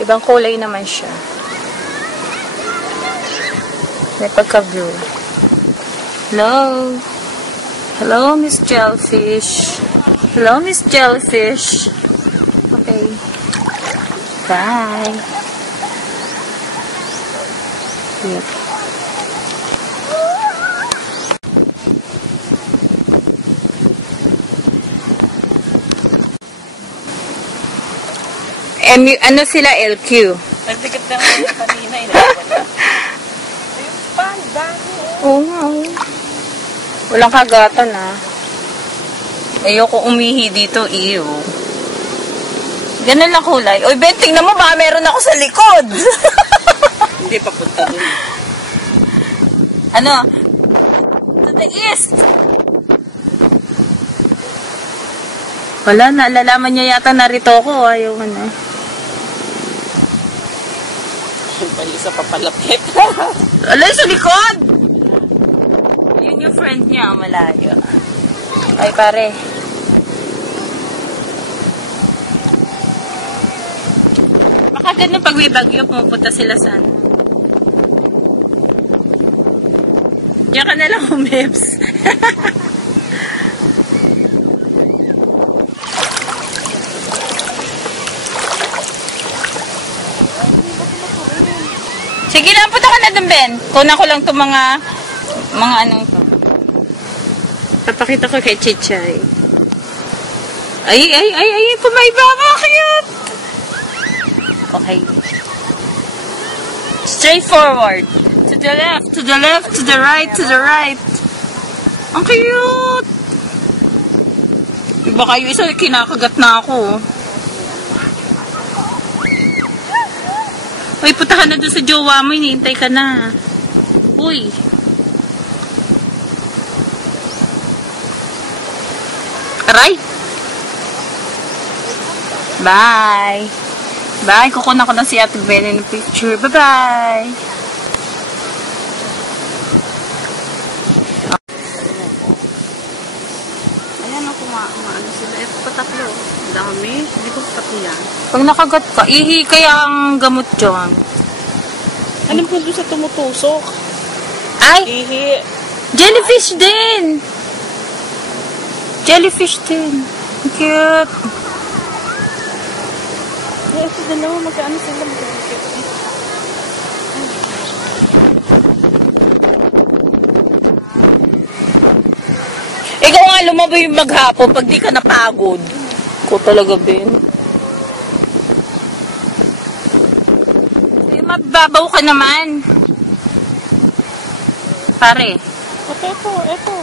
Ibang kulay naman siya. May pagka-blue. Hello? Hello, Miss Jellyfish. Hello, Miss Jellyfish. Okay. Bye. Yep. Ano sila, LQ? Nagdikit na nga kanina. Ayun pa, dami. Oo nga. Walang kagatan, ah. Ayoko umihi dito, iyo. Ganun lang kulay. Uy, Ben, tingnan mo ba? Meron ako sa likod. Hindi pa punta dun. Ano? To the east. Wala, nalalaman niya yata narito ako. Ayaw mo na. Pali sa papalapit. Alay, sa likod! Yun yung friend niya, malayo. Ay, pare. Baka ganun pag may bagyo, pumupunta sila sa ano. Diyan ka na lang, Mebs. Sige lang, punta ka na dun, Ben. Kunan ko lang itong mga anong to. Papakita ko kay Chichay. Ay, pumaibaba, cute! Okay. Straight forward. To the left, to the left, to the right, to the right. Ang cute! Diba kayo isa, kinakagat na ako. Uy, punta ka na doon sa jowa mo, hinihintay ka na. Uy. Aray. Bye. Bye. Kukunan ko na si Ate Bella ng picture. Bye-bye. Ayan ako, maano sila. Ito patatlo. Dami. Hindi ko patatlo yan. Pag nakagat ka, ihi kaya ang gamot dyan. Alam ko doon sa tumutusok. Ay! Ihi. Jellyfish din! Jellyfish din. Ang cute. Ay, ito dalawa. Magkaano sila? Ikaw nga lumaboy maghapon pag di ka napagod. Ko talaga, Ben. Mababaw ka naman. Pare. Ito.